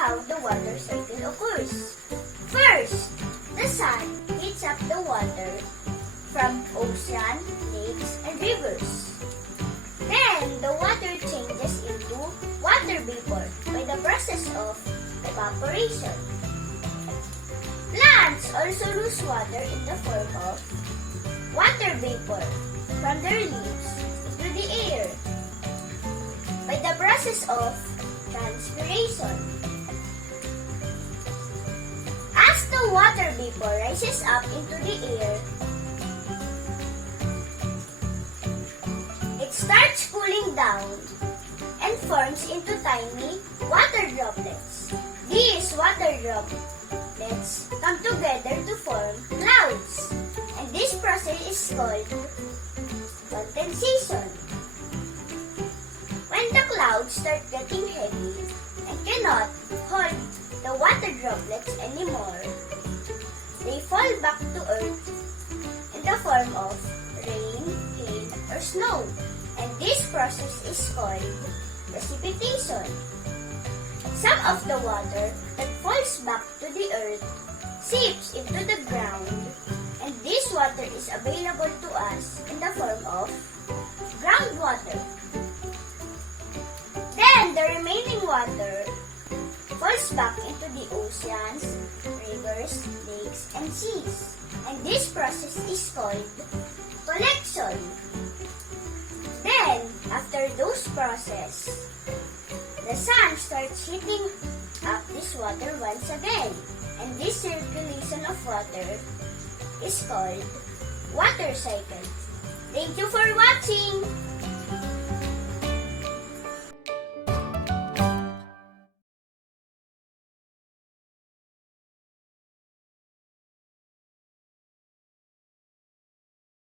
how the water cycle occurs. First, the sun heats up the water from ocean, lakes, and rivers. Then, the water changes into water vapor by the process of evaporation. Plants also lose water in the form of water vapor from their leaves into the air by the process of transpiration. As the water vapor rises up into the air, it starts cooling down and forms into tiny water droplets. These water droplets come together to form clouds, and this process is called condensation. When the clouds start getting heavy and cannot hold the water droplets anymore, they fall back to earth in the form of rain, hail, or snow, and this process is called precipitation. Some of the water that falls back to the earth seeps into the ground, and this water is available to us in the form of groundwater. Then the remaining water falls back into the oceans, rivers, lakes, and seas, and this process is called collection. Then, after those process, the sun starts heating up this water once again, and this circulation of water is called water cycle. Thank you for watching!